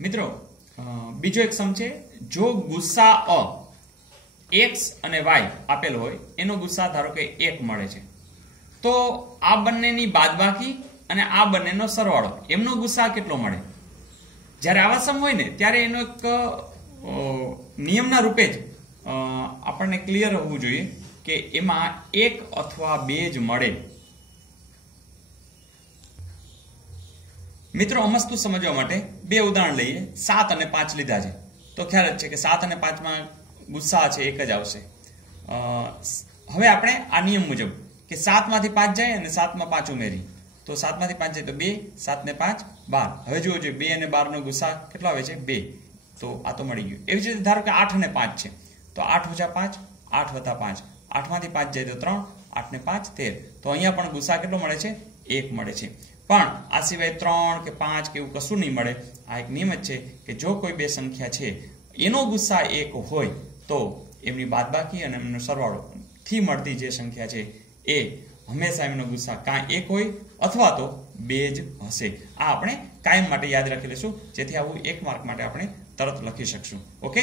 મિત્રો બીજો એક સમ છે, જો ગુસ્સા x અને y આપેલ હોય, એનો ગુસ્સા ધારો કે 1 મળે છે, તો આ બંનેની બાદબાકી અને આ બંનેનો સરવાળો, એમનો ગુસ્સા કેટલો મળે? જ્યારે આવા સમ હોય ને ત્યારે એનો એક નિયમના રૂપે જ આપણને ક્લિયર હોવું જોઈએ કે એમાં 1 અથવા 2 જ મળે. મિત્રો અમસ્તું સમજવા માટે બે ઉદાહરણ લઈએ. 7 અને 5 લીધા છે તો ખ્યાલ જ છે કે 7 અને 5 માં ગુસ્સા છે 1 જ આવશે. હવે આપણે આ નિયમ મુજબ કે 7 માંથી 5 જાય અને 7 માં 5 ઉમેરી, તો 7 માંથી 5 જાય તો 2, 7 ને 5 12. હવે જુઓ જોઈએ 2 અને 12 નો ગુસ્સા કેટલો આવે છે? 2. તો આ તો મળી ગયું. એવી જ રીતે ધારો કે 8 અને 5 છે, તો 8 + 5 8 + 5, 8 માંથી 5 જાય તો 3, 8 ને 5 13. તો અહીંયા પણ ગુસ્સા કેટલો મળે છે? 1 મળે છે. પણ આ સિવાય 3 કે 5 કે એવું કશું નહીં મળે. આ એક નિયમ જ છે કે જો કોઈ બે સંખ્યા છે એનો ગુસ્સા 1 હોય તો એમની બાદબાકી અને એમનો સરવાળો થી મળતી જે સંખ્યા છે એ હંમેશા એમનો ગુસ્સા કાં 1 હોય અથવા તો 2 જ હશે. આ આપણે કાયમ માટે યાદ રાખી લઈશું, જેથી આવું 1 માર્ક માટે આપણે તરત લખી શકશું. ઓકે.